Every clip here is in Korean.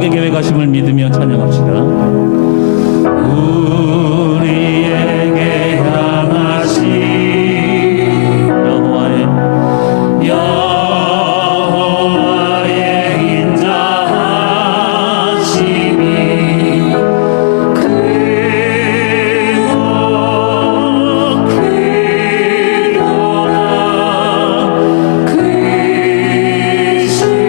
선하게 계획하심을 믿으며 찬양합시다. 우리에게 향하신 여호와의 인자하심이 크도다 크시도다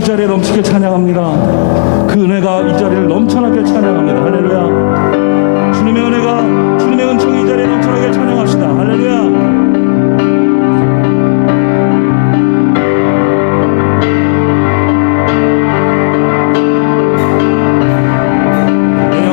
이 자리에 넘치게 찬양합니다. 그 은혜가 이 자리를 넘쳐나게 찬양합니다. 할렐루야. 주님의 은혜가, 주님의 은총이 이 자리에 넘쳐나게 찬양합시다. 할렐루야. 내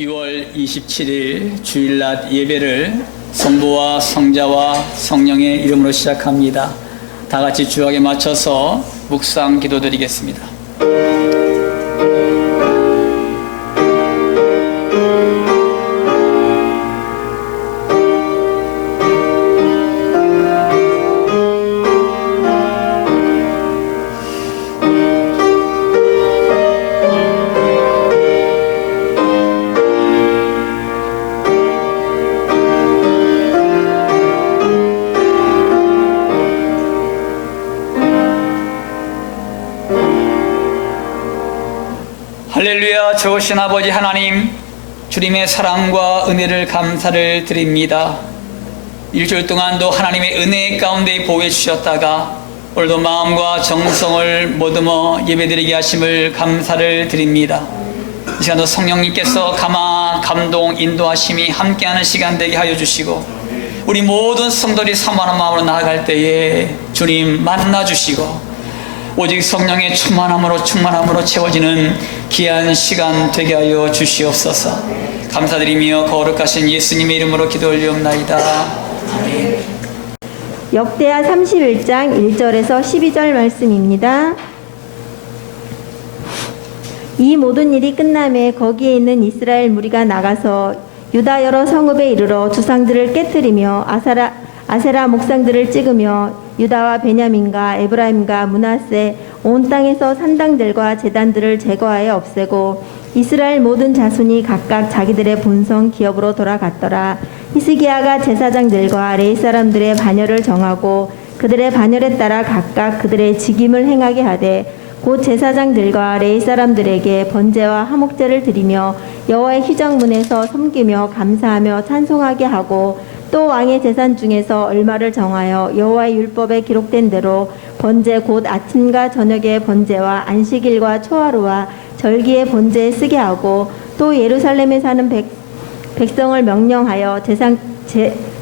6월 27일 주일낮 예배를 성부와 성자와 성령의 이름으로 시작합니다. 다 같이 주역에 맞춰서 묵상 기도드리겠습니다. 할렐루야. 좋으신 아버지 하나님, 주님의 사랑과 은혜를 감사를 드립니다. 일주일 동안도 하나님의 은혜 가운데 보호해 주셨다가 오늘도 마음과 정성을 모듬어 예배드리게 하심을 감사를 드립니다. 이 시간도 성령님께서 감동 인도하심이 함께하는 시간 되게 하여 주시고, 우리 모든 성도들이 사모하는 마음으로 나아갈 때에 주님 만나 주시고 오직 성령의 충만함으로 채워지는 귀한 시간 되게 하여 주시옵소서. 감사드리며 거룩하신 예수님의 이름으로 기도 올리옵나이다. 아멘. 역대하 31장 1절에서 12절 말씀입니다. 이 모든 일이 끝남에 거기에 있는 이스라엘 무리가 나가서 유다 여러 성읍에 이르러 주상들을 깨뜨리며 아세라 목상들을 찍으며 유다와 베냐민과 에브라임과 므낫세 온 땅에서 산당들과 제단들을 제거하여 없애고 이스라엘 모든 자손이 각각 자기들의 본성 기업으로 돌아갔더라. 히스기야가 제사장들과 레위 사람들의 반열을 정하고 그들의 반열에 따라 각각 그들의 직임을 행하게 하되 곧 제사장들과 레위 사람들에게 번제와 화목제를 드리며 여호와의 휴정문에서 섬기며 감사하며 찬송하게 하고 또 왕의 재산 중에서 얼마를 정하여 여호와의 율법에 기록된 대로 번제 곧 아침과 저녁의 번제와 안식일과 초하루와 절기의 번제에 쓰게 하고 또 예루살렘에 사는 백성을 명령하여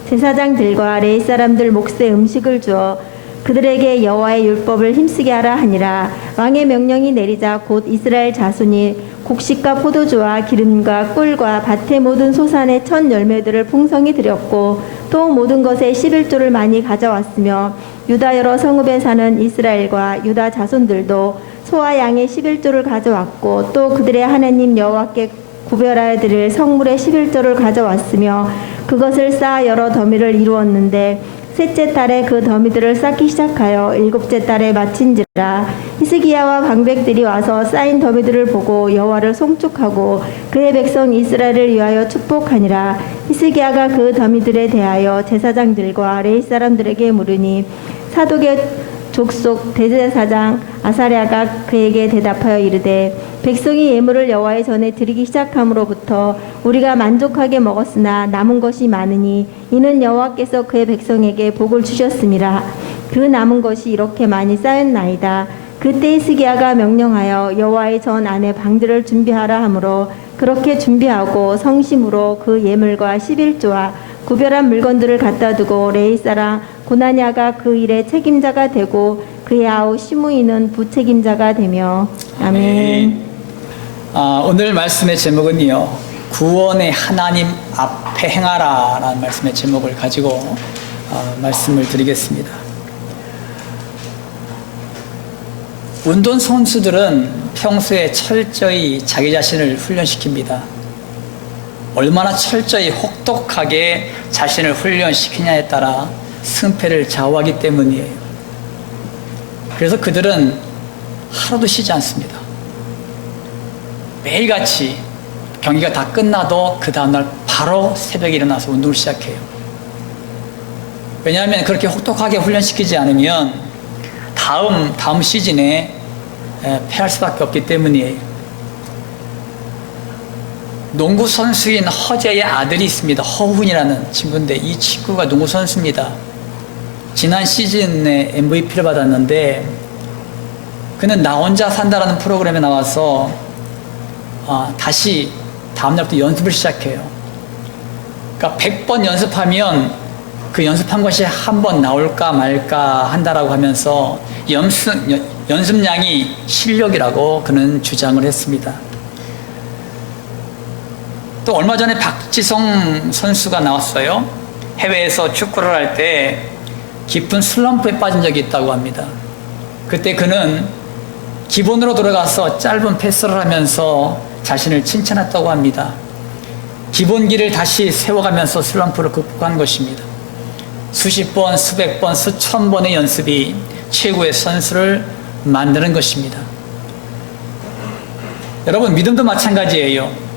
제사장들과 레위 사람들 몫의 음식을 주어 그들에게 여호와의 율법을 힘쓰게 하라 하니라. 왕의 명령이 내리자 곧 이스라엘 자손이 곡식과 포도주와 기름과 꿀과 밭의 모든 소산의 첫 열매들을 풍성히 드렸고 또 모든 것에 11조를 많이 가져왔으며 유다 여러 성읍에 사는 이스라엘과 유다 자손들도 소와 양의 11조를 가져왔고 또 그들의 하나님 여호와께 구별하여 드릴 성물의 11조를 가져왔으며 그것을 쌓아 여러 더미를 이루었는데 셋째 달에 그 더미들을 쌓기 시작하여 일곱째 달에 마친지라. 히스기야와 방백들이 와서 쌓인 더미들을 보고 여호와를 송축하고 그의 백성 이스라엘을 위하여 축복하니라. 히스기야가 그 더미들에 대하여 제사장들과 레위 사람들에게 물으니 사독의 족속 대제사장 아사랴가 그에게 대답하여 이르되 백성이 예물을 여호와의 전에 드리기 시작함으로부터 우리가 만족하게 먹었으나 남은 것이 많으니 이는 여호와께서 그의 백성에게 복을 주셨음이라. 그 남은 것이 이렇게 많이 쌓였나이다. 그때 히스기야가 명령하여 여호와의 전 안에 방들을 준비하라 하므로 그렇게 준비하고 성심으로 그 예물과 11조와 구별한 물건들을 갖다 두고 레위 사람 고나냐가 그 일의 책임자가 되고 그의 아우 시므이는 부책임자가 되며. 아멘. 오늘 말씀의 제목은요, 구원의 하나님 앞에 행하라 라는 말씀의 제목을 가지고 말씀을 드리겠습니다. 운동선수들은 평소에 철저히 자기 자신을 훈련시킵니다. 얼마나 철저히 혹독하게 자신을 훈련시키냐에 따라 승패를 좌우하기 때문이에요. 그래서 그들은 하루도 쉬지 않습니다. 매일같이 경기가 다 끝나도 그 다음날 바로 새벽에 일어나서 운동을 시작해요. 왜냐하면 그렇게 혹독하게 훈련시키지 않으면 다음 시즌에 패할 수밖에 없기 때문이에요. 농구 선수인 허재의 아들이 있습니다. 허훈이라는 친구인데 이 친구가 농구 선수입니다. 지난 시즌에 MVP를 받았는데 그는 나 혼자 산다라는 프로그램에 나와서 다시 다음날부터 연습을 시작해요. 그러니까 100번 연습하면 그 연습한 것이 한 번 나올까 말까 한다라고 하면서 연습량이 실력이라고 그는 주장을 했습니다. 또 얼마 전에 박지성 선수가 나왔어요. 해외에서 축구를 할 때 깊은 슬럼프에 빠진 적이 있다고 합니다. 그때 그는 기본으로 들어가서 짧은 패스를 하면서 자신을 칭찬했다고 합니다. 기본기를 다시 세워가면서 슬럼프를 극복한 것입니다. 수십 번, 수백 번, 수천 번의 연습이 최고의 선수를 만드는 것입니다. 여러분, 믿음도 마찬가지예요.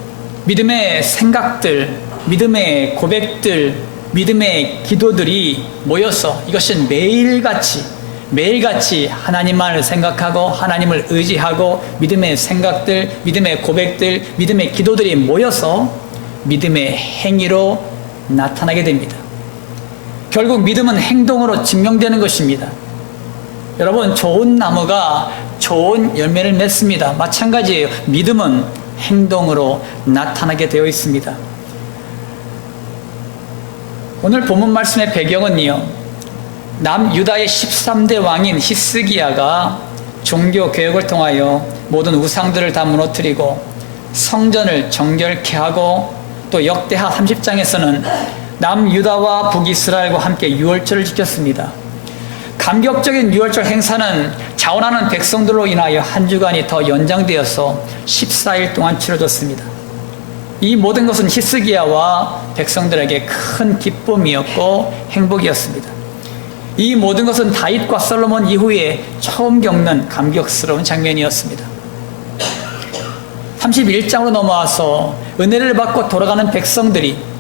믿음의 생각들, 믿음의 고백들, 믿음의 기도들이 모여서 이것은 매일같이 하나님만을 생각하고 하나님을 의지하고 믿음의 생각들, 믿음의 고백들, 믿음의 기도들이 모여서 믿음의 행위로 나타나게 됩니다. 결국 믿음은 행동으로 증명되는 것입니다. 여러분, 좋은 나무가 좋은 열매를 맺습니다. 마찬가지예요. 믿음은 행동으로 나타나게 되어 있습니다. 오늘 본문 말씀의 배경은요, 남유다의 13대 왕인 히스기야가 종교 개혁을 통하여 모든 우상들을 다 무너뜨리고 성전을 정결케 하고 또 역대하 30장에서는 남유다와 북이스라엘과 함께 유월절을 지켰습니다. 감격적인 유월절 행사는 자원하는 백성들로 인하여 한 주간이 더 연장되어서 14일 동안 치러졌습니다. 이 모든 것은 히스기야와 백성들에게 큰 기쁨이었고 행복이었습니다. 이 모든 것은 다윗과 솔로몬 이후에 처음 겪는 감격스러운 장면이었습니다. 31장으로 넘어와서 은혜를 받고 돌아가는 백성들이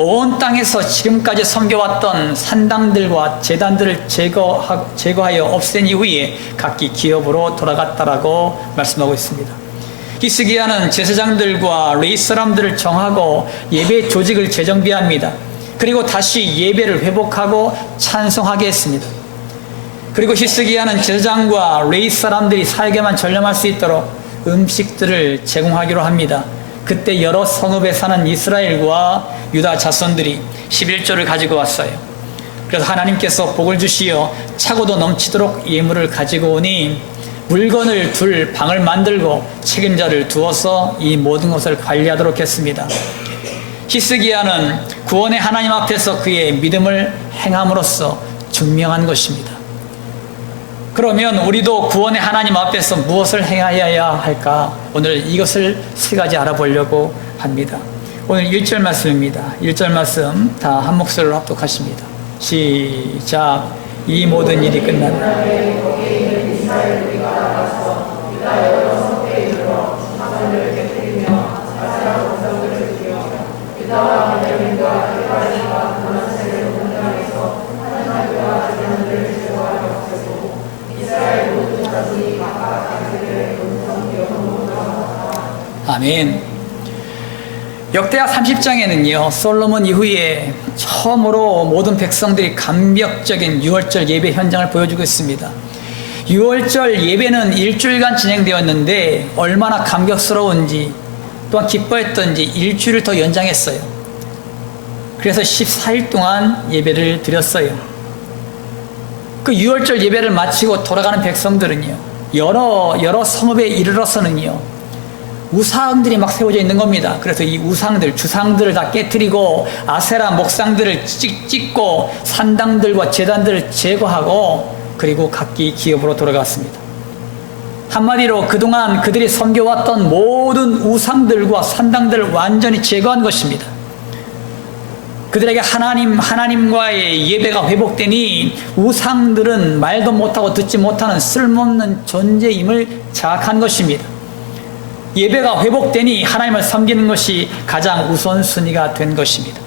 온 땅에서 지금까지 섬겨왔던 산당들과 제단들을 제거하여 없앤 이후에 각기 기업으로 돌아갔다라고 말씀하고 있습니다. 히스기야는 제사장들과 레위 사람들을 정하고 예배 조직을 재정비합니다. 그리고 다시 예배를 회복하고 찬송하게 했습니다. 그리고 히스기야는 제사장과 레위 사람들이 사역에만 전념할 수 있도록 음식들을 제공하기로 합니다. 그때 여러 성읍에 사는 이스라엘과 유다 자손들이 11조를 가지고 왔어요. 그래서 하나님께서 복을 주시어 차고도 넘치도록 예물을 가지고 오니 물건을 둘 방을 만들고 책임자를 두어서 이 모든 것을 관리하도록 했습니다. 히스기야는 구원의 하나님 앞에서 그의 믿음을 행함으로써 증명한 것입니다. 그러면 우리도 구원의 하나님 앞에서 무엇을 행하여야 할까? 오늘 이것을 세 가지 알아보려고 합니다. 오늘 1절 말씀입니다. 1절 말씀 다 한 목소리로 합독하십니다. 시작. 이 모든 일이 끝났다. 아멘. 역대하 30장에는요, 솔로몬 이후에 처음으로 모든 백성들이 감격적인 유월절 예배 현장을 보여주고 있습니다. 유월절 예배는 일주일간 진행되었는데 얼마나 감격스러운지 또한 기뻐했던지 일주일을 더 연장했어요. 그래서 14일 동안 예배를 드렸어요. 그 유월절 예배를 마치고 돌아가는 백성들은요, 여러 성읍에 이르러서는요, 우상들이 막 세워져 있는 겁니다. 그래서 이 우상들, 주상들을 다 깨트리고 아세라 목상들을 찍고 산당들과 제단들을 제거하고 그리고 각기 기업으로 돌아갔습니다. 한마디로 그동안 그들이 섬겨왔던 모든 우상들과 산당들을 완전히 제거한 것입니다. 그들에게 하나님과의 예배가 회복되니 우상들은 말도 못하고 듣지 못하는 쓸모없는 존재임을 자각한 것입니다. 예배가 회복되니 하나님을 섬기는 것이 가장 우선순위가 된 것입니다.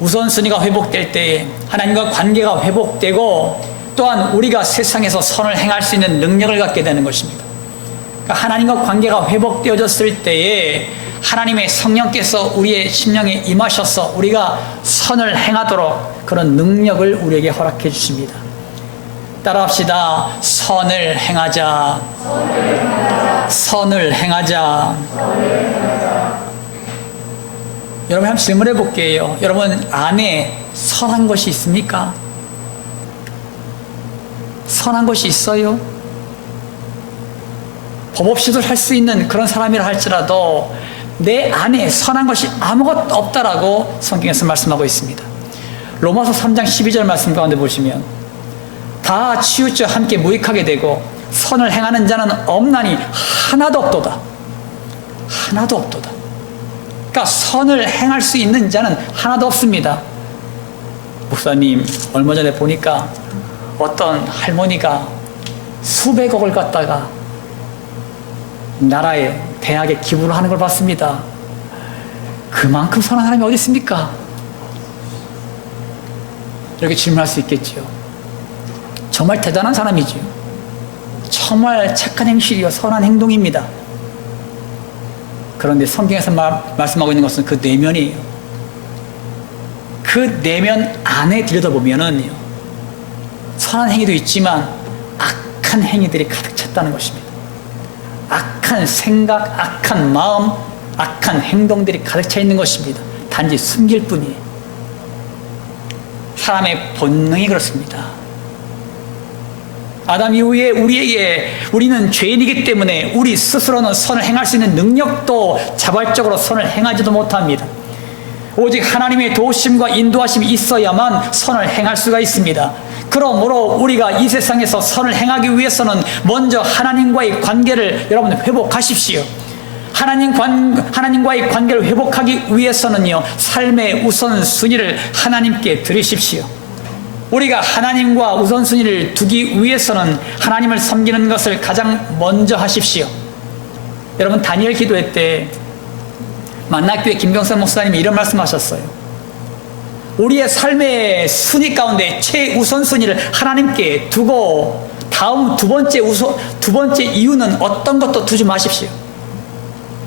우선순위가 회복될 때에 하나님과 관계가 회복되고 또한 우리가 세상에서 선을 행할 수 있는 능력을 갖게 되는 것입니다. 그러니까 하나님과 관계가 회복되어졌을 때에 하나님의 성령께서 우리의 심령에 임하셔서 우리가 선을 행하도록 그런 능력을 우리에게 허락해 주십니다. 따라합시다. 선을 행하자. 선을 행하자. 여러분 한번 질문해 볼게요. 여러분 안에 선한 것이 있습니까? 선한 것이 있어요? 법 없이도 할 수 있는 그런 사람이라 할지라도 내 안에 선한 것이 아무것도 없다라고 성경에서 말씀하고 있습니다. 로마서 3장 12절 말씀 가운데 보시면 다 치우쳐 함께 무익하게 되고 선을 행하는 자는 없나니 하나도 없도다. 하나도 없도다. 그러니까 선을 행할 수 있는 자는 하나도 없습니다. 목사님, 얼마 전에 보니까 어떤 할머니가 수백억을 갖다가 나라에 대학에 기부를 하는 걸 봤습니다. 그만큼 선한 사람이 어디 있습니까? 이렇게 질문할 수 있겠지요. 정말 대단한 사람이지요. 정말 착한 행실이요 선한 행동입니다. 그런데 성경에서 말씀하고 있는 것은 그 내면이에요. 그 내면 안에 들여다보면은 선한 행위도 있지만 악한 행위들이 가득 찼다는 것입니다. 악한 생각, 악한 마음, 악한 행동들이 가득 차 있는 것입니다. 단지 숨길 뿐이에요. 사람의 본능이 그렇습니다. 아담 이후에 우리는 죄인이기 때문에 우리 스스로는 선을 행할 수 있는 능력도 자발적으로 선을 행하지도 못합니다. 오직 하나님의 도우심과 인도하심이 있어야만 선을 행할 수가 있습니다. 그러므로 우리가 이 세상에서 선을 행하기 위해서는 먼저 하나님과의 관계를 여러분 회복하십시오. 하나님과의 관계를 회복하기 위해서는요, 삶의 우선순위를 하나님께 드리십시오. 우리가 하나님과 우선순위를 두기 위해서는 하나님을 섬기는 것을 가장 먼저 하십시오. 여러분, 다니엘 기도회 때 만나교회 김병선 목사님이 이런 말씀하셨어요. 우리의 삶의 순위 가운데 최우선순위를 하나님께 두고 다음 두 번째 이유는 어떤 것도 두지 마십시오.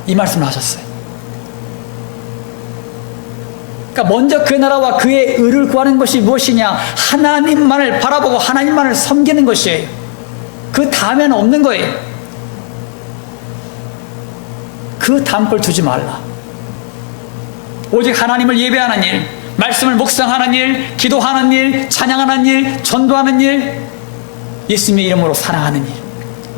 이 말씀을 하셨어요. 그러니까 먼저 그 나라와 그의 의를 구하는 것이 무엇이냐? 하나님만을 바라보고 하나님만을 섬기는 것이에요. 그 다음에는 없는 거예요. 그 다음 걸 두지 말라. 오직 하나님을 예배하는 일, 말씀을 묵상하는 일, 기도하는 일, 찬양하는 일, 전도하는 일, 예수님의 이름으로 사랑하는 일,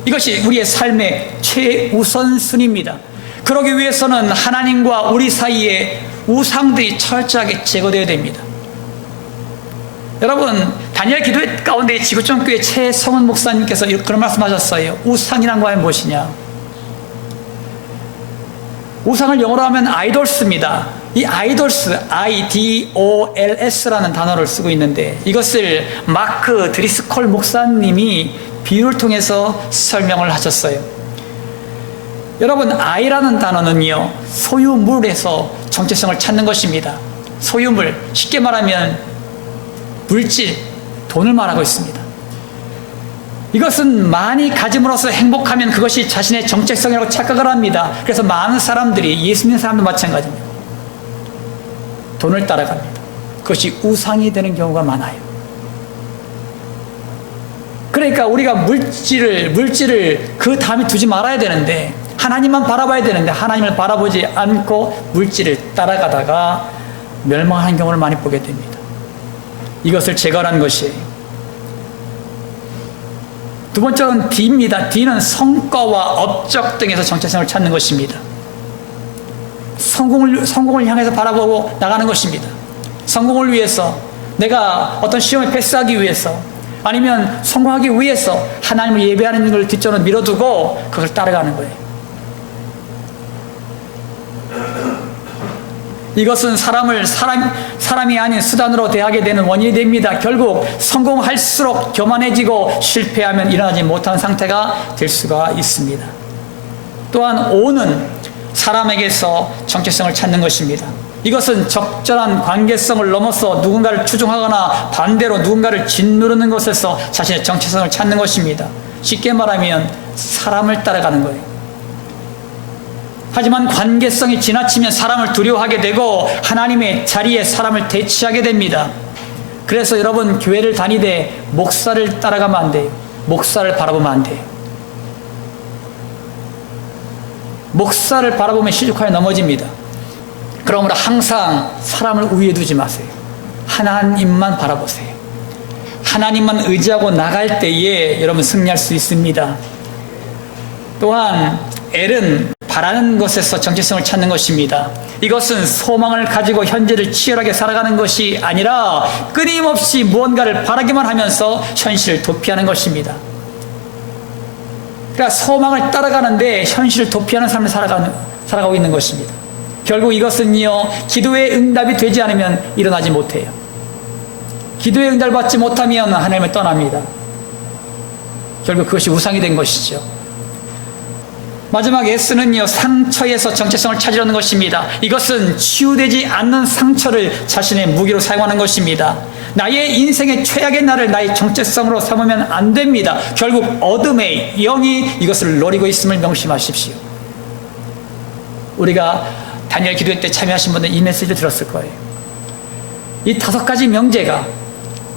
이것이 우리의 삶의 최우선순위입니다. 그러기 위해서는 하나님과 우리 사이에 우상들이 철저하게 제거되어야 됩니다. 여러분, 다니엘 기도회 가운데 지구촌교회 최성훈 목사님께서 그런 말씀하셨어요. 우상이란 거 하면 무엇이냐? 우상을 영어로 하면 아이돌스입니다. 이 아이돌스, IDOLS라는 단어를 쓰고 있는데 이것을 마크 드리스콜 목사님이 비유를 통해서 설명을 하셨어요. 여러분, 아이라는 단어는요, 소유물에서 정체성을 찾는 것입니다. 소유물, 쉽게 말하면 물질, 돈을 말하고 있습니다. 이것은 많이 가짐으로써 행복하면 그것이 자신의 정체성이라고 착각을 합니다. 그래서 많은 사람들이, 예수 믿는 사람도 마찬가지입니다. 돈을 따라갑니다. 그것이 우상이 되는 경우가 많아요. 그러니까 우리가 물질을 그 다음에 두지 말아야 되는데, 하나님만 바라봐야 되는데 하나님을 바라보지 않고 물질을 따라가다가 멸망하는 경우를 많이 보게 됩니다. 이것을 제거하는 것이에요. 두 번째는 D입니다. D는 성과와 업적 등에서 정체성을 찾는 것입니다. 성공을 향해서 바라보고 나가는 것입니다. 성공을 위해서, 내가 어떤 시험에 패스하기 위해서, 아니면 성공하기 위해서 하나님을 예배하는 걸 뒷전으로 밀어두고 그걸 따라가는 거예요. 이것은 사람이 아닌 수단으로 대하게 되는 원인이 됩니다. 결국 성공할수록 교만해지고 실패하면 일어나지 못하는 상태가 될 수가 있습니다. 또한 O는 사람에게서 정체성을 찾는 것입니다. 이것은 적절한 관계성을 넘어서 누군가를 추종하거나 반대로 누군가를 짓누르는 것에서 자신의 정체성을 찾는 것입니다. 쉽게 말하면 사람을 따라가는 거예요. 하지만 관계성이 지나치면 사람을 두려워하게 되고 하나님의 자리에 사람을 대치하게 됩니다. 그래서 여러분, 교회를 다니되 목사를 따라가면 안 돼요. 목사를 바라보면 안 돼요. 목사를 바라보면 실족하여 넘어집니다. 그러므로 항상 사람을 우위에 두지 마세요. 하나님만 바라보세요. 하나님만 의지하고 나갈 때에 여러분 승리할 수 있습니다. 또한 L은 바라는 것에서 정체성을 찾는 것입니다. 이것은 소망을 가지고 현재를 치열하게 살아가는 것이 아니라 끊임없이 무언가를 바라기만 하면서 현실을 도피하는 것입니다. 그러니까 소망을 따라가는데 현실을 도피하는 삶을 살아가고 있는 것입니다. 결국 이것은요, 기도의 응답이 되지 않으면 일어나지 못해요. 기도의 응답을 받지 못하면 하나님을 떠납니다. 결국 그것이 우상이 된 것이죠. 마지막 S는요, 상처에서 정체성을 찾으려는 것입니다. 이것은 치유되지 않는 상처를 자신의 무기로 사용하는 것입니다. 나의 인생의 최악의 날을 나의 정체성으로 삼으면 안 됩니다. 결국 어둠의 영이 이것을 노리고 있음을 명심하십시오. 우리가 다니엘 기도회 때 참여하신 분들 이 메시지를 들었을 거예요. 이 5가지 명제가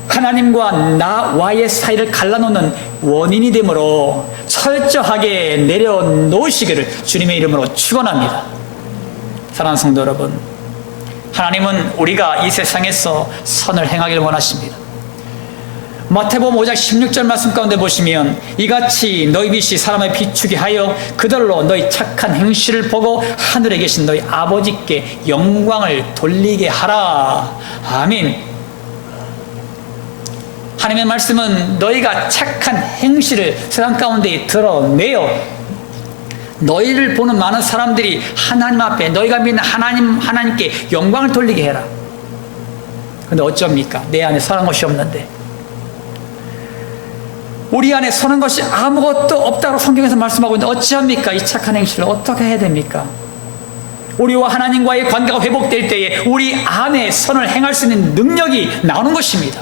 하나님과 나와의 사이를 갈라놓는 원인이 되므로 철저하게 내려놓으시기를 주님의 이름으로 축원합니다. 사랑하는 성도 여러분, 하나님은 우리가 이 세상에서 선을 행하기를 원하십니다. 마태복음 5장 16절 말씀 가운데 보시면 이같이 너희 빛이 사람을 비추게 하여 그들로 너희 착한 행실을 보고 하늘에 계신 너희 아버지께 영광을 돌리게 하라. 아멘. 하나님의 말씀은 너희가 착한 행실을 세상 가운데 드러내어 너희를 보는 많은 사람들이 하나님 앞에 너희가 믿는 하나님께 영광을 돌리게 해라. 그런데 어쩝니까? 내 안에 선한 것이 없는데, 우리 안에 선한 것이 아무것도 없다고 성경에서 말씀하고 있는데 어찌합니까? 이 착한 행실을 어떻게 해야 됩니까? 우리와 하나님과의 관계가 회복될 때에 우리 안에 선을 행할 수 있는 능력이 나오는 것입니다.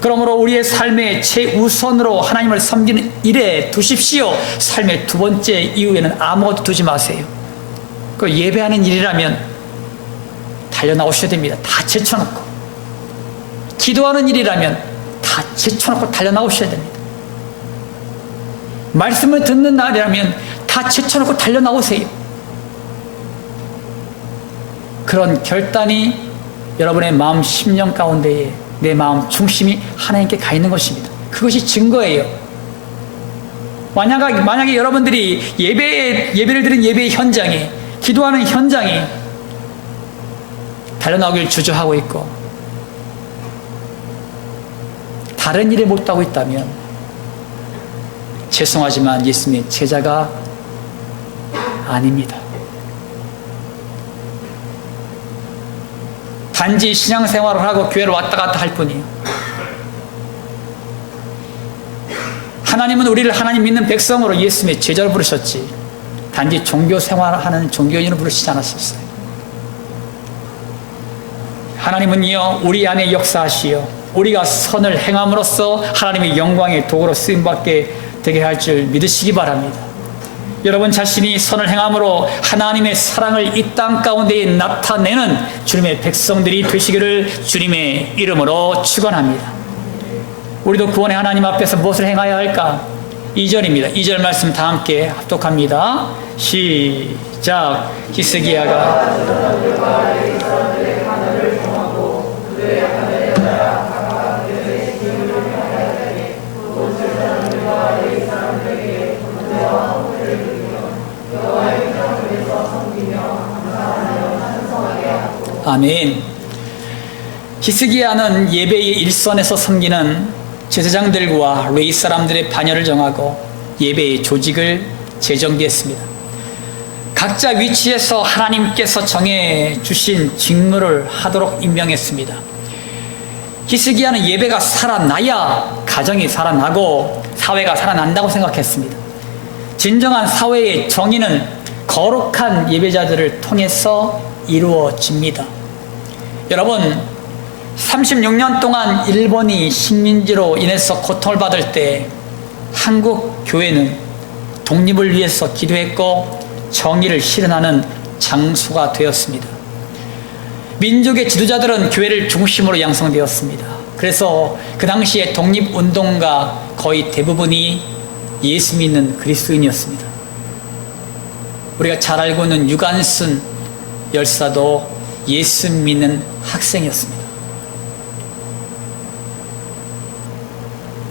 그러므로 우리의 삶의 최우선으로 하나님을 섬기는 일에 두십시오. 삶의 2번째 이후에는 아무것도 두지 마세요. 그 예배하는 일이라면 달려나오셔야 됩니다. 다 제쳐놓고. 기도하는 일이라면 다 제쳐놓고 달려나오셔야 됩니다. 말씀을 듣는 날이라면 다 제쳐놓고 달려나오세요. 그런 결단이 여러분의 마음 심령 가운데에 내 마음 중심이 하나님께 가 있는 것입니다. 그것이 증거예요. 만약에 여러분들이 예배를 드린 예배의 현장에, 기도하는 현장에 달려나오길 주저하고 있고 다른 일에 몰두하고 있다면 죄송하지만 예수님의 제자가 아닙니다. 단지 신앙생활을 하고 교회를 왔다 갔다 할 뿐이에요. 하나님은 우리를 하나님 믿는 백성으로 예수님의 제자로 부르셨지 단지 종교생활하는 종교인으로 부르시지 않았었어요. 하나님은요, 우리 안에 역사하시어 우리가 선을 행함으로써 하나님의 영광의 도구로 쓰임받게 되게 할 줄 믿으시기 바랍니다. 여러분 자신이 선을 행함으로 하나님의 사랑을 이 땅 가운데 나타내는 주님의 백성들이 되시기를 주님의 이름으로 축원합니다. 우리도 구원의 하나님 앞에서 무엇을 행해야 할까? 2절입니다. 2절 말씀 다 함께 합독합니다. 시작. 히스기야가 아멘. 히스기야는 예배의 일선에서 섬기는 제사장들과 레위 사람들의 반열을 정하고 예배의 조직을 재정비했습니다. 각자 위치에서 하나님께서 정해 주신 직무를 하도록 임명했습니다. 히스기야는 예배가 살아나야 가정이 살아나고 사회가 살아난다고 생각했습니다. 진정한 사회의 정의는 거룩한 예배자들을 통해서 이루어집니다. 여러분, 36년 동안 일본이 식민지로 인해서 고통을 받을 때 한국 교회는 독립을 위해서 기도했고 정의를 실현하는 장소가 되었습니다. 민족의 지도자들은 교회를 중심으로 양성되었습니다. 그래서 그 당시에 독립운동가 거의 대부분이 예수 믿는 그리스도인이었습니다. 우리가 잘 알고 있는 유관순 열사도 예수 믿는 학생이었습니다.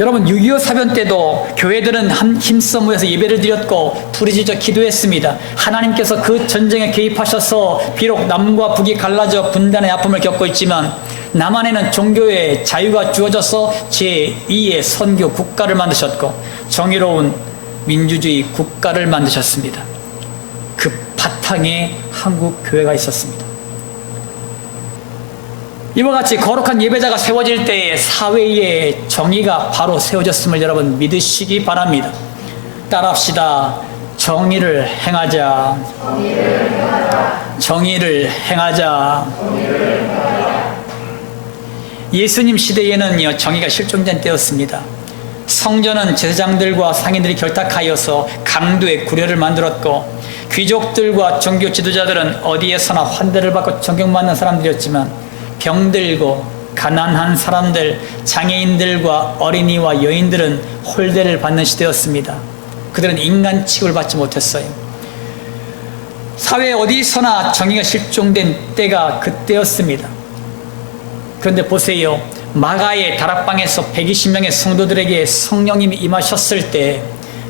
여러분 6.25 사변 때도 교회들은 힘써 모여서 예배를 드렸고 부르짖어 기도했습니다. 하나님께서 그 전쟁에 개입하셔서 비록 남과 북이 갈라져 분단의 아픔을 겪고 있지만 남한에는 종교의 자유가 주어져서 제2의 선교 국가를 만드셨고 정의로운 민주주의 국가를 만드셨습니다. 그 바탕에 한국 교회가 있었습니다. 이와 같이 거룩한 예배자가 세워질 때에 사회의 정의가 바로 세워졌음을 여러분 믿으시기 바랍니다. 따라합시다. 정의를 행하자. 정의를 행하자. 예수님 시대에는요, 정의가 실종된 때였습니다. 성전은 제사장들과 상인들이 결탁하여서 강도의 구려를 만들었고, 귀족들과 종교 지도자들은 어디에서나 환대를 받고 존경받는 사람들이었지만, 병들고 가난한 사람들, 장애인들과 어린이와 여인들은 홀대를 받는 시대였습니다. 그들은 인간 취급을 받지 못했어요. 사회 어디서나 정의가 실종된 때가 그때였습니다. 그런데 보세요. 마가의 다락방에서 120명의 성도들에게 성령님이 임하셨을 때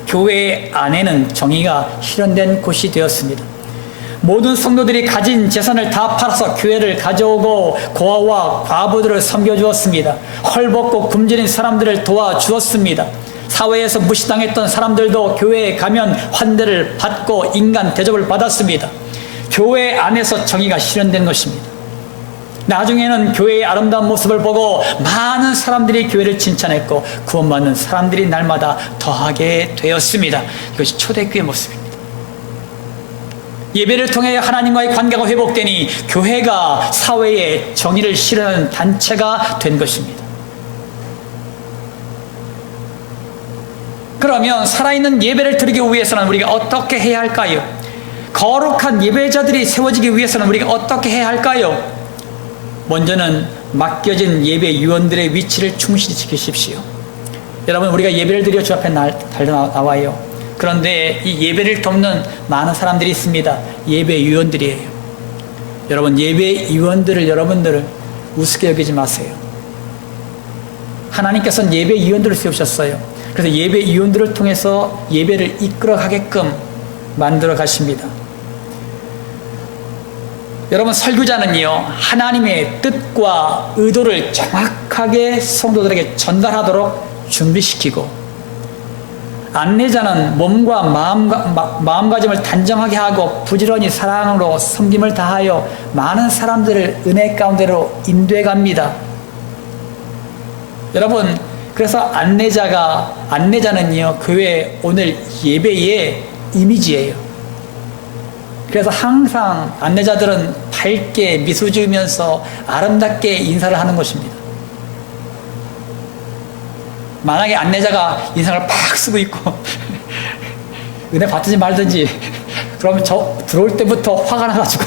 교회 안에는 정의가 실현된 곳이 되었습니다. 모든 성도들이 가진 재산을 다 팔아서 교회를 가져오고 고아와 과부들을 섬겨주었습니다. 헐벗고 굶주린 사람들을 도와주었습니다. 사회에서 무시당했던 사람들도 교회에 가면 환대를 받고 인간 대접을 받았습니다. 교회 안에서 정의가 실현된 것입니다. 나중에는 교회의 아름다운 모습을 보고 많은 사람들이 교회를 칭찬했고 구원받는 사람들이 날마다 더하게 되었습니다. 이것이 초대교회의 모습입니다. 예배를 통해 하나님과의 관계가 회복되니 교회가 사회의 정의를 실현하는 단체가 된 것입니다. 그러면 살아있는 예배를 드리기 위해서는 우리가 어떻게 해야 할까요? 거룩한 예배자들이 세워지기 위해서는 우리가 어떻게 해야 할까요? 먼저는 맡겨진 예배 위원들의 위치를 충실히 지키십시오. 여러분, 우리가 예배를 드려 주 앞에 나와요. 그런데 이 예배를 돕는 많은 사람들이 있습니다. 예배 위원들이에요. 여러분, 예배 위원들을 여러분들을 우습게 여기지 마세요. 하나님께서는 예배 위원들을 세우셨어요. 그래서 예배 위원들을 통해서 예배를 이끌어 가게끔 만들어 가십니다. 여러분, 설교자는요, 하나님의 뜻과 의도를 정확하게 성도들에게 전달하도록 준비시키고, 안내자는 몸과 마음가짐을 단정하게 하고 부지런히 사랑으로 섬김을 다하여 많은 사람들을 은혜 가운데로 인도해 갑니다. 여러분, 그래서 안내자는요, 교회 오늘 예배의 이미지예요. 그래서 항상 안내자들은 밝게 미소 지으면서 아름답게 인사를 하는 것입니다. 만약에 안내자가 인상을 팍 쓰고 있고 은혜 받든지 말든지 그러면 저 들어올 때부터 화가 나가지고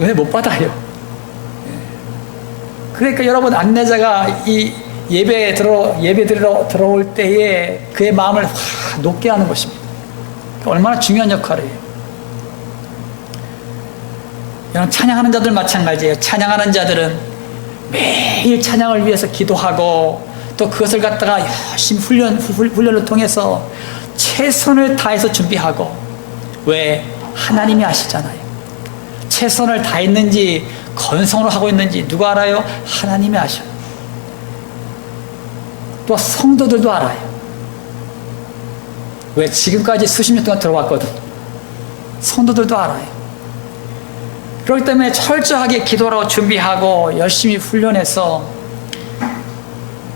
은혜 못 받아요. 그러니까 여러분, 안내자가 이 예배 드리러 들어올 때에 그의 마음을 높게 하는 것입니다. 얼마나 중요한 역할이에요. 여러분, 찬양하는 자들 마찬가지예요. 찬양하는 자들은 매일 찬양을 위해서 기도하고 또 그것을 갖다가 열심히 훈련을 통해서 최선을 다해서 준비하고, 왜? 하나님이 아시잖아요. 최선을 다했는지 건성으로 하고 있는지 누가 알아요? 하나님이 아셔요. 또 성도들도 알아요. 왜? 지금까지 수십 년 동안 들어왔거든. 성도들도 알아요. 그렇기 때문에 철저하게 기도하라고 준비하고 열심히 훈련해서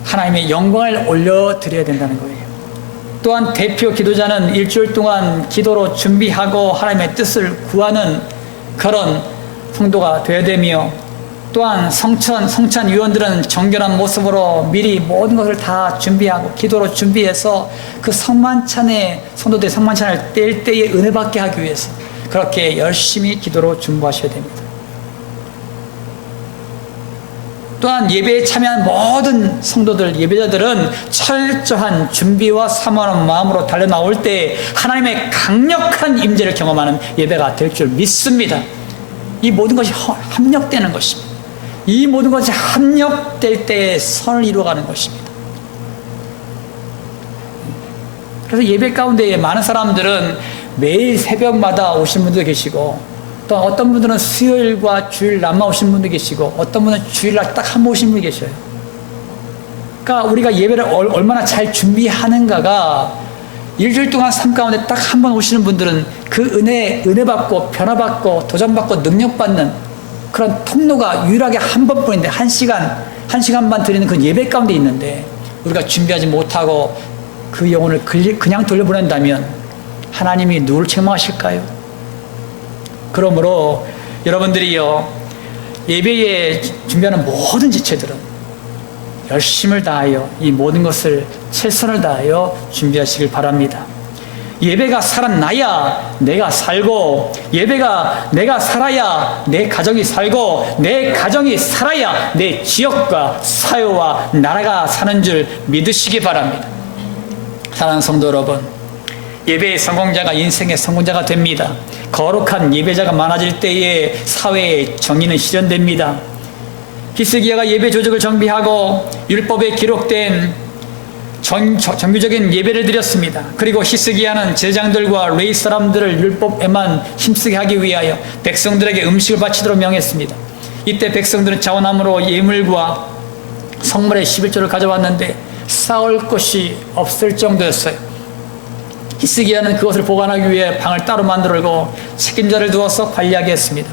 하나님의 영광을 올려드려야 된다는 거예요. 또한 대표 기도자는 일주일 동안 기도로 준비하고 하나님의 뜻을 구하는 그런 풍도가 되어야 되며, 또한 성찬 위원들은 정결한 모습으로 미리 모든 것을 다 준비하고 기도로 준비해서 그 성도들의 성만찬을 뗄 때에 은혜 받게 하기 위해서 그렇게 열심히 기도로 준비하셔야 됩니다. 또한 예배에 참여한 모든 성도들, 예배자들은 철저한 준비와 사모하는 마음으로 달려나올 때 하나님의 강력한 임재를 경험하는 예배가 될 줄 믿습니다. 이 모든 것이 합력되는 것입니다. 이 모든 것이 합력될 때에 선을 이루어가는 것입니다. 그래서 예배 가운데 많은 사람들은 매일 새벽마다 오신 분도 계시고, 또 어떤 분들은 수요일과 주일 날만 오신 분도 계시고, 어떤 분은 주일날 딱 한 번 오신 분이 계셔요. 그러니까 우리가 예배를 얼마나 잘 준비하는가가, 일주일 동안 삶 가운데 딱 한 번 오시는 분들은 그 은혜 받고 변화받고 도전받고 능력받는 그런 통로가 유일하게 한 번뿐인데, 한 시간만 드리는 그 예배 가운데 있는데, 우리가 준비하지 못하고 그 영혼을 그냥 돌려보낸다면 하나님이 누구를 책망하실까요? 그러므로 여러분들이요, 예배에 준비하는 모든 지체들은 열심을 다하여 이 모든 것을 최선을 다하여 준비하시길 바랍니다. 예배가 살아나야 내가 살고, 예배가 내가 살아야 내 가정이 살고, 내 가정이 살아야 내 지역과 사회와 나라가 사는 줄 믿으시기 바랍니다. 사랑하는 성도 여러분, 예배의 성공자가 인생의 성공자가 됩니다. 거룩한 예배자가 많아질 때에 사회의 정의는 실현됩니다. 히스기야가 예배 조직을 정비하고 율법에 기록된 정규적인 예배를 드렸습니다. 그리고 히스기야는 제장들과 레위 사람들을 율법에만 힘쓰게 하기 위하여 백성들에게 음식을 바치도록 명했습니다. 이때 백성들은 자원함으로 예물과 성물의 11조를 가져왔는데 쌓을 곳이 없을 정도였어요. 히스기야는 그것을 보관하기 위해 방을 따로 만들고 책임자를 두어서 관리하게 했습니다.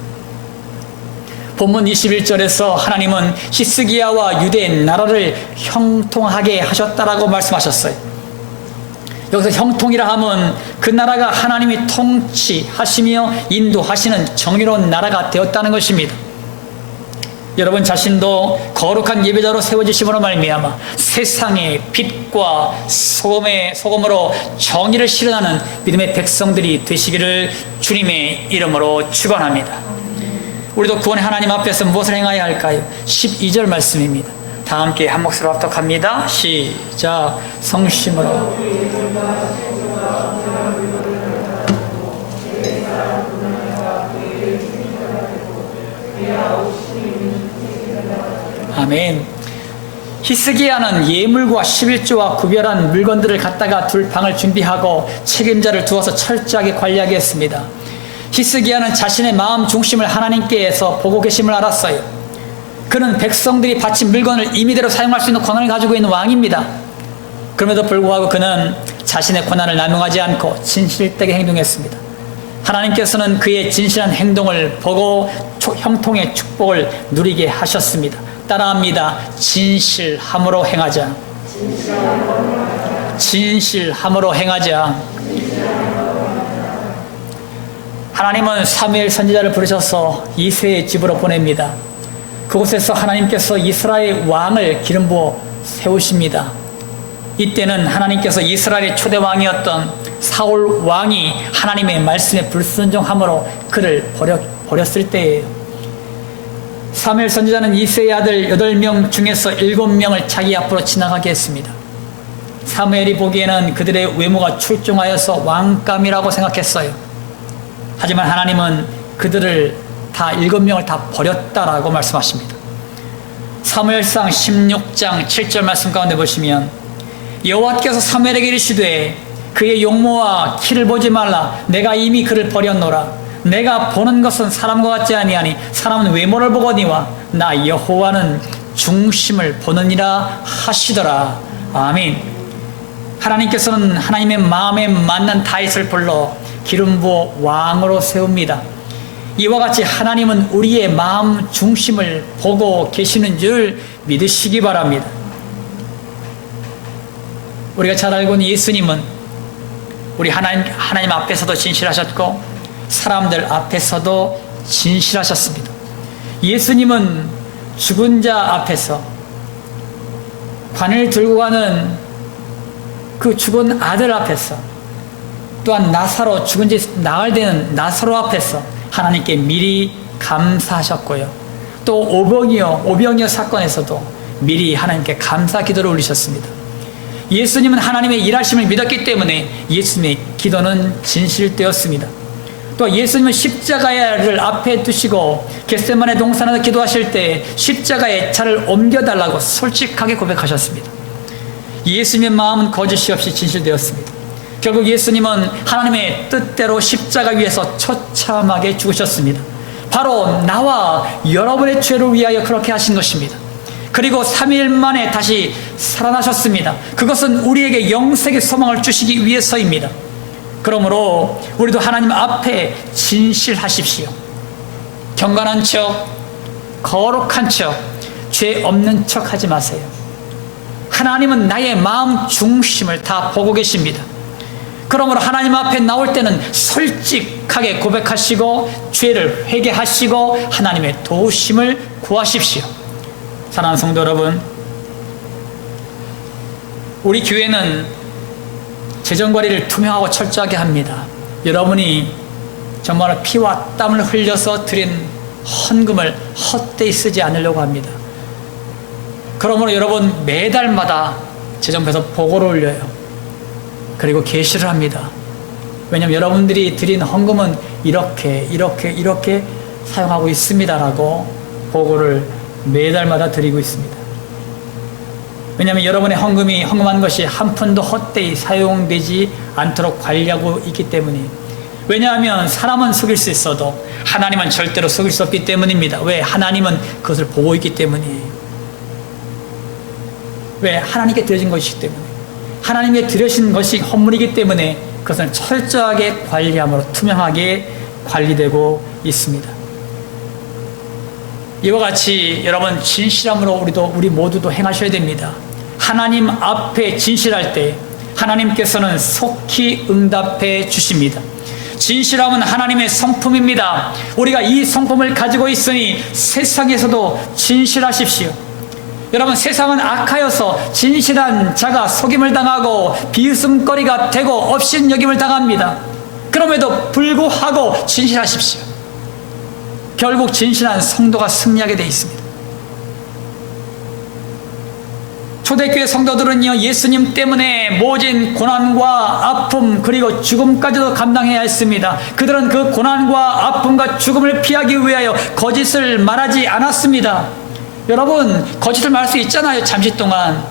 본문 21절에서 하나님은 히스기야와 유대의 나라를 형통하게 하셨다라고 말씀하셨어요. 여기서 형통이라 하면 그 나라가 하나님이 통치하시며 인도하시는 정의로운 나라가 되었다는 것입니다. 여러분 자신도 거룩한 예배자로 세워지심으로 말미암아 세상의 빛과 소금으로 정의를 실현하는 믿음의 백성들이 되시기를 주님의 이름으로 축원합니다. 우리도 구원의 하나님 앞에서 무엇을 행해야 할까요? 12절 말씀입니다. 다 함께 한 목소리로 합독합니다. 시작. 성심으로 아멘. 히스기야는 예물과 11조와 구별한 물건들을 갖다가 둘 방을 준비하고 책임자를 두어서 철저하게 관리하게 했습니다. 히스기야는 자신의 마음 중심을 하나님께서 보고 계심을 알았어요. 그는 백성들이 바친 물건을 임의대로 사용할 수 있는 권한을 가지고 있는 왕입니다. 그럼에도 불구하고 그는 자신의 권한을 남용하지 않고 진실되게 행동했습니다. 하나님께서는 그의 진실한 행동을 보고 형통의 축복을 누리게 하셨습니다. 따라합니다. 진실함으로 행하자. 진실함으로 행하자. 하나님은 사무엘 선지자를 부르셔서 이새의 집으로 보냅니다. 그곳에서 하나님께서 이스라엘 왕을 기름 부어 세우십니다. 이때는 하나님께서 이스라엘의 초대 왕이었던 사울 왕이 하나님의 말씀에 불순종함으로 그를 버렸을 때예요. 사무엘 선지자는 이새의 아들 8명 중에서 7명을 자기 앞으로 지나가게 했습니다. 사무엘이 보기에는 그들의 외모가 출중하여서 왕감이라고 생각했어요. 하지만 하나님은 그들을 다 7명을 다 버렸다라고 말씀하십니다. 사무엘상 16장 7절 말씀 가운데 보시면 여호와께서 사무엘에게 이르시되 그의 용모와 키를 보지 말라. 내가 이미 그를 버렸노라. 내가 보는 것은 사람과 같지 아니하니 사람은 외모를 보거니와 나 여호와는 중심을 보느니라 하시더라. 아멘. 하나님께서는 하나님의 마음에 맞는 다윗을 불러 기름 부어 왕으로 세웁니다. 이와 같이 하나님은 우리의 마음 중심을 보고 계시는 줄 믿으시기 바랍니다. 우리가 잘 알고 있는 예수님은 우리 하나님 앞에서도 진실하셨고 사람들 앞에서도 진실하셨습니다. 예수님은 죽은 자 앞에서 관을 들고 가는 그 죽은 아들 앞에서 또한 나사로 죽은 지 나흘 되는 나사로 앞에서 하나님께 미리 감사하셨고요. 또 오병이어 사건에서도 미리 하나님께 감사 기도를 올리셨습니다. 예수님은 하나님의 일하심을 믿었기 때문에 예수님의 기도는 진실되었습니다. 또 예수님은 십자가를 앞에 두시고 겟세마네 동산에서 기도하실 때 십자가의 차를 옮겨달라고 솔직하게 고백하셨습니다. 예수님의 마음은 거짓이 없이 진실되었습니다. 결국 예수님은 하나님의 뜻대로 십자가 위에서 처참하게 죽으셨습니다. 바로 나와 여러분의 죄를 위하여 그렇게 하신 것입니다. 그리고 3일 만에 다시 살아나셨습니다. 그것은 우리에게 영생의 소망을 주시기 위해서입니다. 그러므로 우리도 하나님 앞에 진실하십시오. 경건한 척, 거룩한 척, 죄 없는 척 하지 마세요. 하나님은 나의 마음 중심을 다 보고 계십니다. 그러므로 하나님 앞에 나올 때는 솔직하게 고백하시고 죄를 회개하시고 하나님의 도우심을 구하십시오. 사랑하는 성도 여러분, 우리 교회는 재정관리를 투명하고 철저하게 합니다. 여러분이 정말 피와 땀을 흘려서 드린 헌금을 헛되이 쓰지 않으려고 합니다. 그러므로 여러분 매달마다 재정부에서 보고를 올려요. 그리고 게시를 합니다. 왜냐하면 여러분들이 드린 헌금은 이렇게 사용하고 있습니다라고 보고를 매달마다 드리고 있습니다. 왜냐하면 여러분의 헌금한 것이 한 푼도 헛되이 사용되지 않도록 관리하고 있기 때문이에요. 왜냐하면 사람은 속일 수 있어도 하나님은 절대로 속일 수 없기 때문입니다. 왜? 하나님은 그것을 보고 있기 때문이에요. 왜? 하나님께 드려진 것이기 때문에, 하나님께 드려진 것이 헌물이기 때문에 그것은 철저하게 관리함으로 투명하게 관리되고 있습니다. 이와 같이 여러분 진실함으로 우리 모두도 행하셔야 됩니다. 하나님 앞에 진실할 때 하나님께서는 속히 응답해 주십니다. 진실함은 하나님의 성품입니다. 우리가 이 성품을 가지고 있으니 세상에서도 진실하십시오. 여러분, 세상은 악하여서 진실한 자가 속임을 당하고 비웃음거리가 되고 업신여김을 당합니다. 그럼에도 불구하고 진실하십시오. 결국 진실한 성도가 승리하게 되어 있습니다. 초대교회 성도들은요, 예수님 때문에 모진 고난과 아픔 그리고 죽음까지도 감당해야 했습니다. 그들은 그 고난과 아픔과 죽음을 피하기 위하여 거짓을 말하지 않았습니다. 여러분, 거짓을 말할 수 있잖아요. 잠시 동안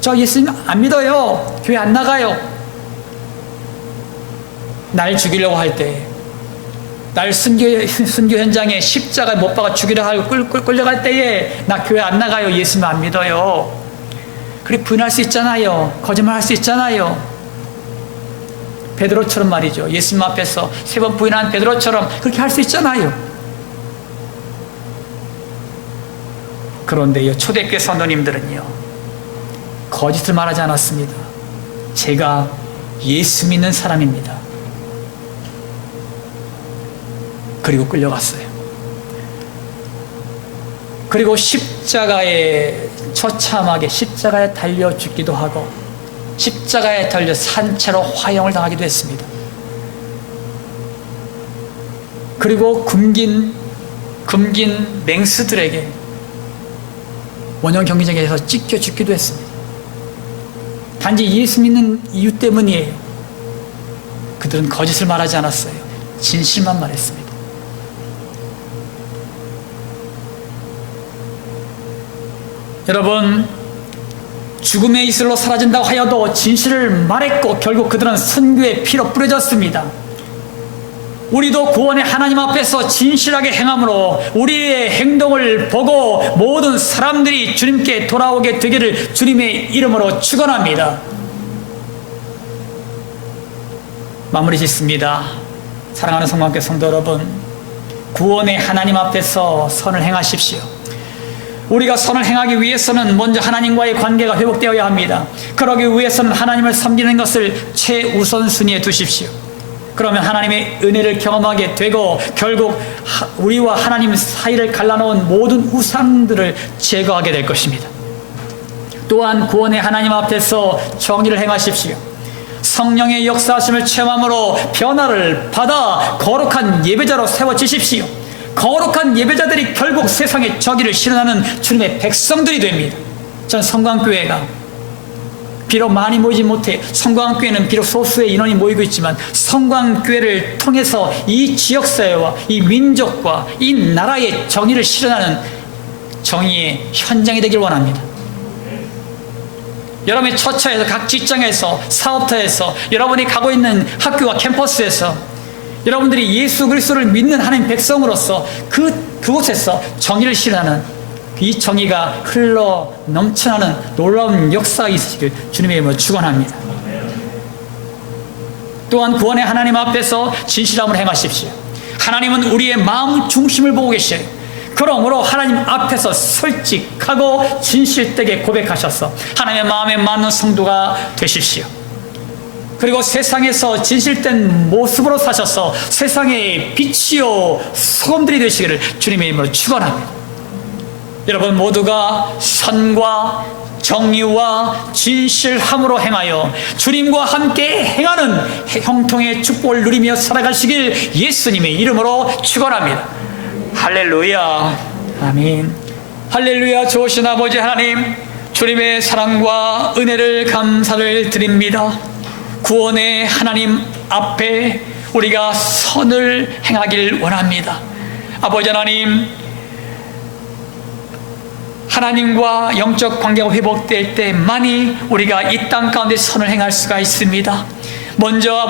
저 예수님 안 믿어요, 교회 안 나가요. 날 죽이려고 할 때, 날 순교 현장에 십자가에 못 박아 죽이려 하고 끌려갈 때에 나 교회 안 나가요, 예수님 안 믿어요. 그렇게 부인할 수 있잖아요. 거짓말 할 수 있잖아요. 베드로처럼 말이죠. 예수님 앞에서 3번 부인한 베드로처럼 그렇게 할 수 있잖아요. 그런데요, 초대교회 성도님들은요, 거짓을 말하지 않았습니다. 제가 예수 믿는 사람입니다. 그리고 끌려갔어요. 그리고 십자가에 처참하게 십자가에 달려 죽기도 하고 십자가에 달려 산채로 화형을 당하기도 했습니다. 그리고 굶긴 맹수들에게 원형 경기장에서 찢겨 죽기도 했습니다. 단지 예수 믿는 이유 때문이에요. 그들은 거짓을 말하지 않았어요. 진실만 말했습니다. 여러분, 죽음의 이슬로 사라진다고 하여도 진실을 말했고 결국 그들은 선교의 피로 뿌려졌습니다. 우리도 구원의 하나님 앞에서 진실하게 행함으로 우리의 행동을 보고 모든 사람들이 주님께 돌아오게 되기를 주님의 이름으로 축원합니다. 마무리 짓습니다. 사랑하는 성만교회 성도 여러분, 구원의 하나님 앞에서 선을 행하십시오. 우리가 선을 행하기 위해서는 먼저 하나님과의 관계가 회복되어야 합니다. 그러기 위해서는 하나님을 섬기는 것을 최우선순위에 두십시오. 그러면 하나님의 은혜를 경험하게 되고 결국 우리와 하나님 사이를 갈라놓은 모든 우상들을 제거하게 될 것입니다. 또한 구원의 하나님 앞에서 정의를 행하십시오. 성령의 역사하심을 체험함으로 변화를 받아 거룩한 예배자로 세워지십시오. 거룩한 예배자들이 결국 세상에 저기를 실현하는 주님의 백성들이 됩니다. 전 성광교회가 비록 많이 모이지 못해, 성광교회는 비록 소수의 인원이 모이고 있지만 성광교회를 통해서 이 지역사회와 이 민족과 이 나라의 정의를 실현하는 정의의 현장이 되길 원합니다. 여러분의 처처에서, 각 직장에서, 사업터에서, 여러분이 가고 있는 학교와 캠퍼스에서 여러분들이 예수 그리스도를 믿는 하나님 백성으로서 그곳에서 정의를 실현하는 이 정의가 흘러 넘쳐나는 놀라운 역사가 있으시길 주님의 이름으로 축원합니다. 또한 구원의 하나님 앞에서 진실함을 행하십시오. 하나님은 우리의 마음 중심을 보고 계셔요. 그러므로 하나님 앞에서 솔직하고 진실되게 고백하셔서 하나님의 마음에 맞는 성도가 되십시오. 그리고 세상에서 진실된 모습으로 사셔서 세상의 빛이요 소금들이 되시기를 주님의 이름으로 축원합니다. 여러분 모두가 선과 정의와 진실함으로 행하여 주님과 함께 행하는 형통의 축복을 누리며 살아가시길 예수님의 이름으로 축원합니다. 할렐루야. 아멘. 할렐루야. 좋으신 아버지 하나님, 주님의 사랑과 은혜를 감사를 드립니다. 구원의 하나님 앞에 우리가 선을 행하길 원합니다. 아버지 하나님, 하나님과 영적 관계가 회복될 때만이 우리가 이 땅 가운데 선을 행할 수가 있습니다. 먼저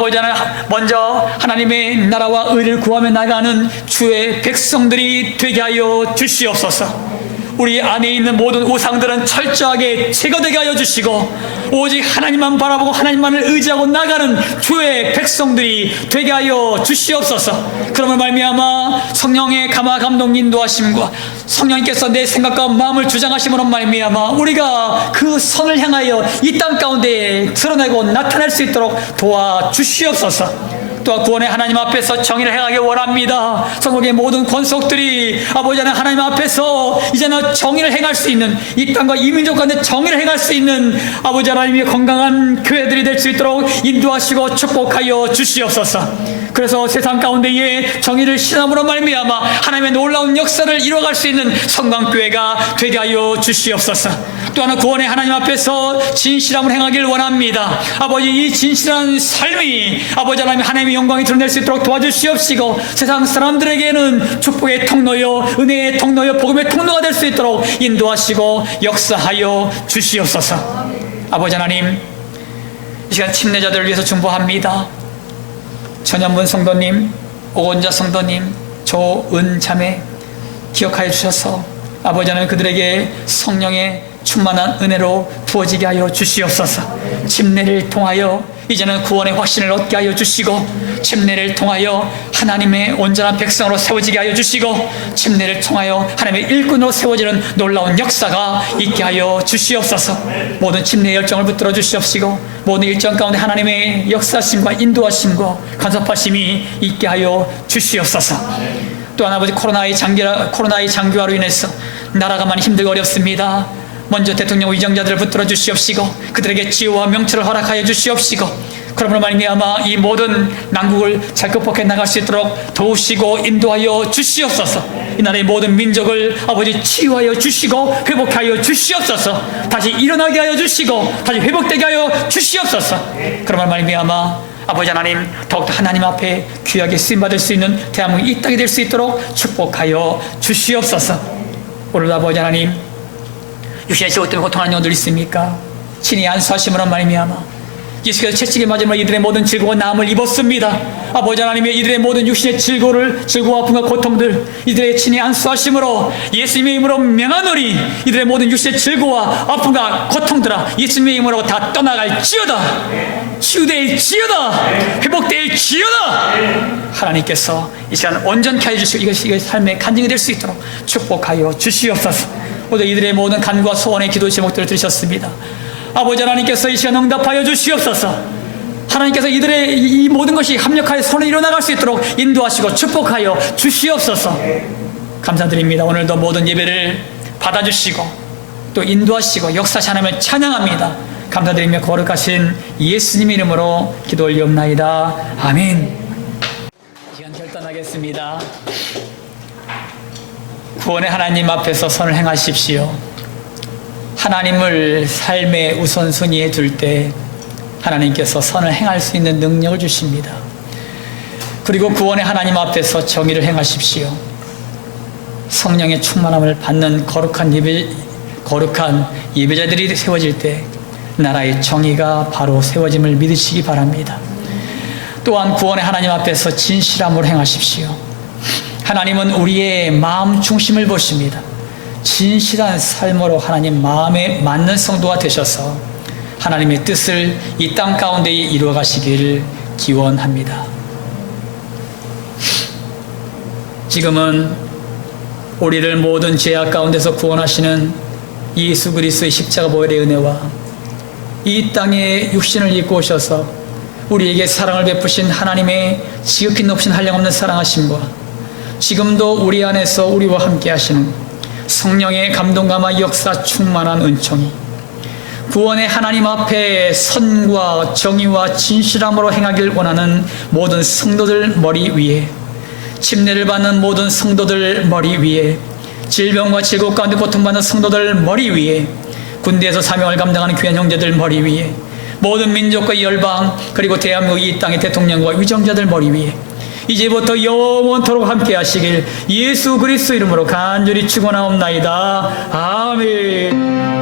하나님의 나라와 의를 구하며 나가는 주의 백성들이 되게 하여 주시옵소서. 우리 안에 있는 모든 우상들은 철저하게 제거되게 하여 주시고 오직 하나님만 바라보고 하나님만을 의지하고 나가는 주의 백성들이 되게 하여 주시옵소서. 그러므로 말미암아 성령의 감화 감동 인도하심과 성령님께서 내 생각과 마음을 주장하심으로 말미암아 우리가 그 선을 향하여 이 땅 가운데 드러내고 나타낼 수 있도록 도와주시옵소서. 또한 구원의 하나님 앞에서 정의를 행하기 원합니다. 성국의 모든 권속들이 아버지 하나님 앞에서 이제는 정의를 행할 수 있는, 이 땅과 이 민족 가운데 정의를 행할 수 있는 아버지 하나님의 건강한 교회들이 될 수 있도록 인도하시고 축복하여 주시옵소서. 그래서 세상 가운데에 정의를 실함으로 말미암아 하나님의 놀라운 역사를 이뤄갈 수 있는 성광교회가 되게 하여 주시옵소서. 또 하나 구원의 하나님 앞에서 진실함을 행하길 원합니다. 아버지, 이 진실한 삶이 아버지 하나님의 영광이 드러낼 수 있도록 도와주시옵시고 세상 사람들에게는 축복의 통로요 은혜의 통로요 복음의 통로가 될 수 있도록 인도하시고 역사하여 주시옵소서. 아버지 하나님, 이 시간 침례자들을 위해서 중보합니다. 전현문 성도님, 오건자 성도님, 조은자매 기억하여 주셔서 아버지 하나님 그들에게 성령의 충만한 은혜로 부어지게 하여 주시옵소서. 침례를 통하여 이제는 구원의 확신을 얻게 하여 주시고 침례를 통하여 하나님의 온전한 백성으로 세워지게 하여 주시고 침례를 통하여 하나님의 일꾼으로 세워지는 놀라운 역사가 있게 하여 주시옵소서. 모든 침례의 열정을 붙들어 주시옵시고 모든 일정 가운데 하나님의 역사심과 인도하심과 간섭하심이 있게 하여 주시옵소서. 또한 아버지 코로나의 장기화로 인해서 나라가 많이 힘들고 어렵습니다. 먼저 대통령 위정자들을 붙들어 주시옵시고 그들에게 지혜와 명철을 허락하여 주시옵시고 그러므로 말미암아 이 모든 난국을 잘 극복해 나갈 수 있도록 도우시고 인도하여 주시옵소서. 이 나라의 모든 민족을 아버지 치유하여 주시고 회복하여 주시옵소서. 다시 일어나게 하여 주시고 다시 회복되게 하여 주시옵소서. 그러므로 말미암아 아버지 하나님 더욱더 하나님 앞에 귀하게 쓰임받을 수 있는 대한민국 이 땅이 될 수 있도록 축복하여 주시옵소서. 오늘도 아버지 하나님 육신의 지옥 때문에 고통하는 영혼들 있습니까? 친히 안수하심으로 말미암아 예수께서 채찍에 맞으므로 이들의 모든 즐거운 나음을 입었습니다. 아버지 하나님의 이들의 모든 육신의 즐거워 아픔과 고통들 이들의 친히 안수하심으로 예수님의 이름으로 명하노니 이들의 모든 육신의 즐거워 아픔과 고통들아 예수님의 이름으로 다 떠나갈지어다. 치유될지어다. 회복될지어다. 하나님께서 이 시간 온전케 하여 주시고 이것이 삶의 간증이 될 수 있도록 축복하여 주시옵소서. 모두 이들의 모든 간구와 소원의 기도 제목들을 들으셨습니다. 아버지 하나님께서 이 시간 응답하여 주시옵소서. 하나님께서 이들의 이 모든 것이 합력하여 손에 일어나갈 수 있도록 인도하시고 축복하여 주시옵소서. 감사드립니다. 오늘도 모든 예배를 받아주시고 또 인도하시고 역사하시 하나님을 찬양합니다. 감사드리며 거룩하신 예수님 이름으로 기도 올리옵나이다. 아멘. 시간 결단하겠습니다. 구원의 하나님 앞에서 선을 행하십시오. 하나님을 삶의 우선순위에 둘 때 하나님께서 선을 행할 수 있는 능력을 주십니다. 그리고 구원의 하나님 앞에서 정의를 행하십시오. 성령의 충만함을 받는 거룩한 예배자들이 세워질 때 나라의 정의가 바로 세워짐을 믿으시기 바랍니다. 또한 구원의 하나님 앞에서 진실함으로 행하십시오. 하나님은 우리의 마음 중심을 보십니다. 진실한 삶으로 하나님 마음에 맞는 성도가 되셔서 하나님의 뜻을 이 땅 가운데 이루어 가시기를 기원합니다. 지금은 우리를 모든 죄악 가운데서 구원하시는 예수 그리스도의 십자가 보혈의 은혜와 이 땅에 육신을 입고 오셔서 우리에게 사랑을 베푸신 하나님의 지극히 높으신 한량없는 사랑하심과 지금도 우리 안에서 우리와 함께 하시는 성령의 감동감화 역사 충만한 은총이 구원의 하나님 앞에 선과 정의와 진실함으로 행하길 원하는 모든 성도들 머리 위에, 침례를 받는 모든 성도들 머리 위에, 질병과 질곡 가운데 고통받는 성도들 머리 위에, 군대에서 사명을 감당하는 귀한 형제들 머리 위에, 모든 민족과 열방 그리고 대한민국 이 땅의 대통령과 위정자들 머리 위에 이제부터 영원토록 함께 하시길 예수 그리스도 이름으로 간절히 축원하옵나이다. 아멘.